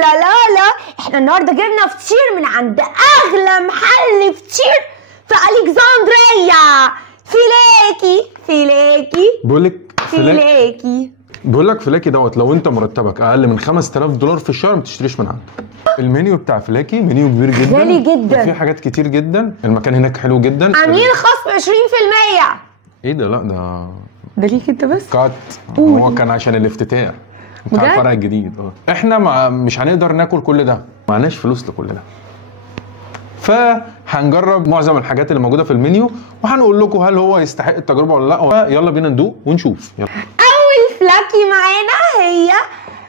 لا لا لا، احنا النهارده جبنا فطير من عند اغلى محل فطير في الكسندريه. فيلاكي بقول لك فلاكي دوت لو انت مرتبك اقل من $5000 في الشهر ما تشتريش من عنده. المنيو بتاع فلاكي منيو كبير جدا، غالي جدا، وفيه حاجات كتير جدا. المكان هناك حلو جدا، عاملين خصم 20%. ايه ده؟ لا ده ليك انت بس. كات هو كان عشان الافتتاح بتاع الفرع الجديد. احنا مش هنقدر ناكل كل ده، معناش فلوس لكل ده، فهنجرب معظم الحاجات اللي موجوده في المنيو وهنقول لكم هل هو يستحق التجربه ولا لا. يلا بينا ندوق ونشوف. يلا. اول فلاكي معانا هي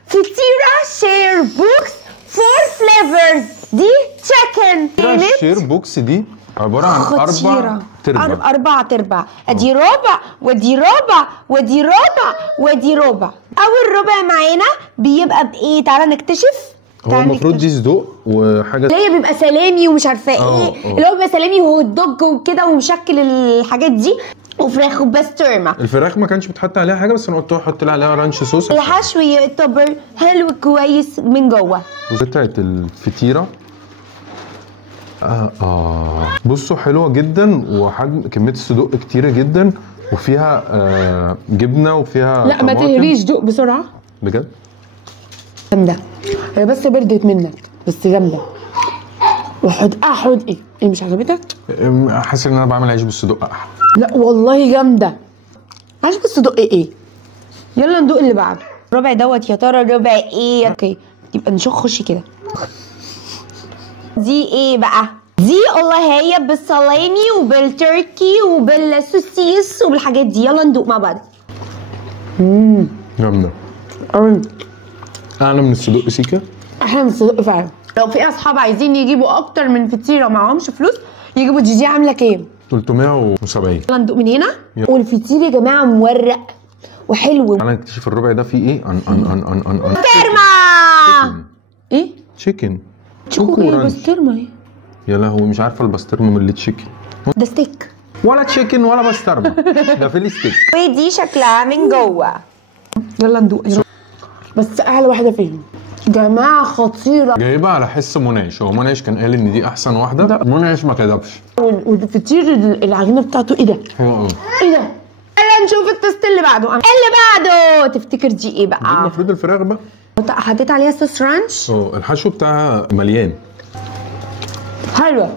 فطيره شير بوكس 4 فليفرز. دي تشيكن. الشير بوكس دي عباره عن 4 تربع. ادي ربع ودي ربع ودي ربع ودي ربع. اول ربع معانا بيبقى بايه؟ تعالى نكتشف. هو المفروض دي صدوق وحاجه اللي هي بيبقى سلامي ومش عارفه ايه، اللي هو بيبقى سلامي هو الدوج وكده ومشكل الحاجات دي، وفراخ وباسترما. الفراخ ما كانش بتحط عليها حاجه، بس انا قلت له احط لها عليها رانش صوص. الحشو يعتبر حلو كويس من جوه. بتاعت الفطيره بصوا حلوه جدا، وحجم كميه الصدوق كتيره جدا، وفيها جبنه وفيها لا ما تهريش، دوق بسرعه بجد. جامده، هي بس بردت منك بس جامده. حدقه ايه مش عجبتك؟ حاسس ان انا بعمل عيش بالصدق احلى. لا والله جامده. عيش بالصدق ايه؟ يلا ندوق اللي بعده. الربع دوت يا ترى ربع ايه؟ اوكي يبقى خش كده. دي ايه بقى؟ دي والله هي بالسلامي وبالتركي وبالسوسيس وبالحاجات دي. يلا ندوق مع بعض. جامده اعلى من الصدق سيكا. احلى من الصدق فعلا. لو في اصحاب عايزين يجيبوا اكتر من فطيره معهمش فلوس يجيبوا دي عامله كام؟ 370. يلا ندوق من هنا. والفطير يا جماعه مورق وحلو. تعالى نكتشف الربع ده فيه ايه. بسترما. ايه؟ تشيكن. تشيكو ايه بسترما ايه؟ يا لهوي مش عارفه البسطرمه من اللي تشيكن. ده ستيك ولا تشيكن ولا بسطرمه ده فيلي ستيك. ودي شكلها من جوه. يلا ندوق بس اعلى واحده فيهم جماعه خطيره. جايبها على حس مناش، هو مناش كان قال ان دي احسن واحده، مناش ما كذبش. والفطير العجينه بتاعته ايه ده؟ ايه ده؟ يلا نشوف التست اللي بعده. تفتكر دي ايه بقى؟ دي المفروض الفراخ بقى. حطيت عليها صوص رانش. الحشو بتاعها مليان حلوه،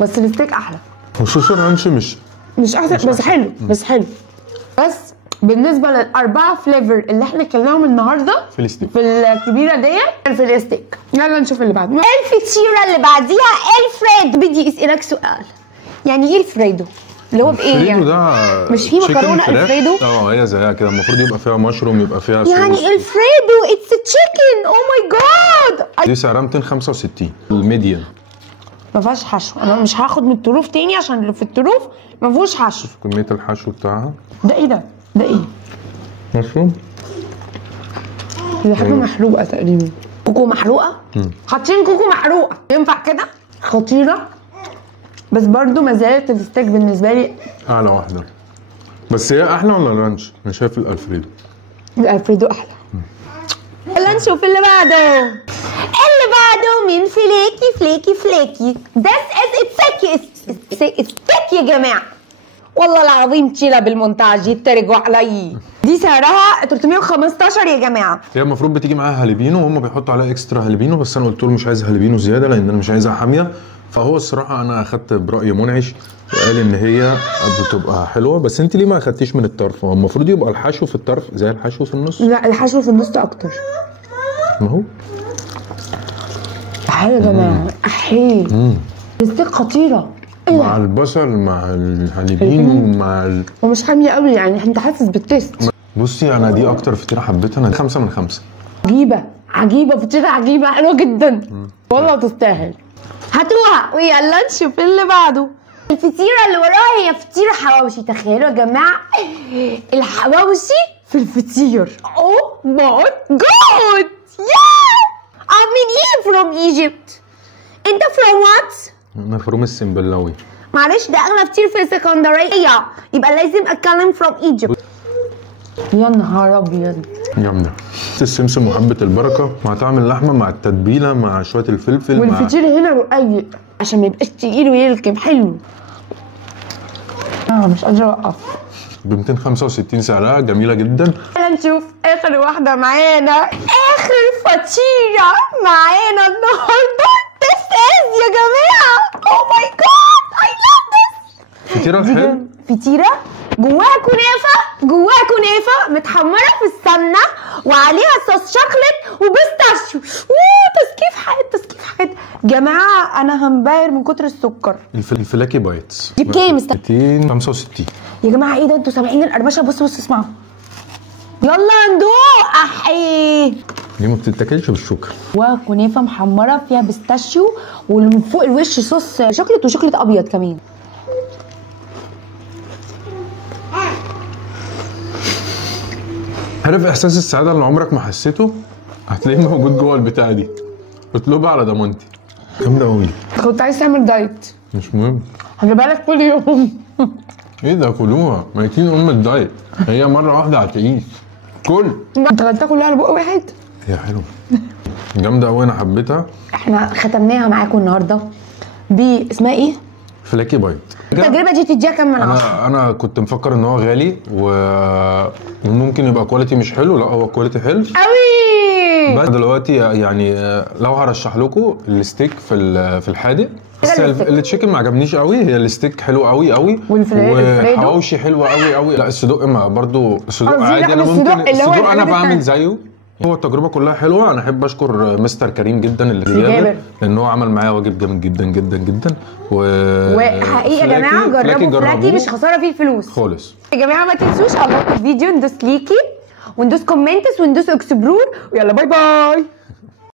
بس الستيك احلى. وصوص الرانش مش احسن، بس حلو بس بالنسبه للاربعه فليفر اللي احنا كلناهم النهارده في الستيك في الكبيره ديت في الستيك. يلا نشوف اللي بعده. الفطيره اللي بعديها الفريدو. بدي اسالك سؤال، يعني ايه الفريدو؟ اللي هو بايه يعني؟ ده مش في مكرونه الفريدو؟ هي زيها كده، المفروض يبقى فيها مشروم، يبقى فيها صوص. يعني الفريدو اتس تشيكن. او ماي جاد. دي سعرها 265 الميديان. ما فيهاش حشو. انا مش هاخد من الطروف تاني عشان اللي في الطروف ما فيهوش حشو. كميه الحشو بتاعها ده ايه ده؟ ده ايه؟ مشروم. دي حاجه محروقه تقريبا. كوكو محروقه؟ حاطين كوكو محروقه. ينفع كده؟ خطيره، بس برضو ما زالت الستيك بالنسبه لي اعلى واحده. بس هي احلى ولا الرانش؟ انا شايف الالفريدو. الالفريدو احلى. يلا نشوف اللي بعده. من فليكي. ستيك يا جماعه. والله العظيم تشيلها بالمونتاج يترجوا علي. دي سعرها 315 يا جماعه. هي المفروض بتيجي معاها هاليبينو، وهم بيحطوا عليها اكسترا هاليبينو، بس انا قلت له مش عايز هاليبينو زياده لان انا مش عايزها حاميه. فهو الصراحه انا اخدت براي منعش وقال ان هي بتبقى حلوه. بس انت ليه ما اخدتيش من الطرف؟ هو المفروض يبقى الحشو في الطرف زي الحشو في النص. لا الحشو في النص اكتر. ما هو حلو يا جماعه. الستيك خطيره. مع البصل مع الهاليبينو مع ومش حاميه قوي يعني، انت حاسس بالتيست. بصي انا دي اكتر فطيره حبيتها، انا 5 من 5. عجيبه فطيره عجيبه حلوه جدا والله تستاهل. هاتوها ويلا نشوف اللي بعده. الفطيره اللي وراها هي فطيره حواوشي. تخيلوا يا جماعه الحواوشي في الفطير. اوه ماي جاد. I'm from Egypt. انت from what؟ انا فروم السنبلاوي. معلش ده اغلى فطير في الاسكندريه، يبقى لازم اتكلم from Egypt. يا نهار ابيض. جامده. السمسم وحبه البركه مع طعم اللحمه مع التتبيله مع شويه الفلفل والفطير هنا رقيق عشان ما يبقاش تقيل ويلكم حلو. مش قادره اوقف. ب 265 سعرها جميله جدا. نشوف اخر واحده معانا، اخر فطيره معانا النهارده. This is يا جماعه oh my god I love this. فطيره حلوه، فطيره جواها كنافه متحمره في السمنه وعليها صوص شوكليت وبيستاشيو. تسكيف حياتي جماعه، انا هنبهر من كتر السكر. الفلاكي بايتس دي بكام؟ 265 يا جماعه. ايه ده؟ انتوا سامعين القرمشه؟ بصوا اسمعوا. يلا ندوق. احي دي ما بتتاكلش بالشوكه. وكنافه محمره فيها بيستاشيو واللي من فوق الوش صوص شوكليت وشوكليت ابيض كمان. عارف احساس السعاده اللي عمرك ما حسيته؟ هتلاقيه موجود جوه البتاعه دي. اطلبها على ضمانتي. جامده قوي. كنت عايز تعمل دايت. مش مهم، هجيبها لك كل يوم. ايه ده؟ كلوها، ميتين الدايت. هي مره واحده هتعيش. انت غلطتها كلها على بق واحد. هي حلوه جامده قوي، انا حبيتها. احنا ختمناها معاكم النهارده اسمها ايه؟ فلاكي بايت. التجربه دي تديها كام من 10؟ انا كنت مفكر ان هو غالي وممكن يبقى كواليتي مش حلو. لا، هو كواليتي حلو قوي. بس دلوقتي يعني لو هرشح لكم الستيك في الحادق، بس التشيكن ما عجبنيش قوي. هي الستيك حلو قوي والحواوشي حلوه قوي. لا الصدوق برضو الصدوق عادي. انا ممكن الصدوق انا بعمل زيه. هو التجربه كلها حلوه. انا احب اشكر مستر كريم جدا اللي جابر، لان هو عمل معايا واجب جامد جدا جدا جدا. وحقيقي يا جماعه جربوا فلاكي، مش خساره فيه الفلوس خالص. يا جماعه ما تنسوش على الفيديو ندوس ليكي وندوس كومنتس وندوس اكسبلور. ويلا باي باي.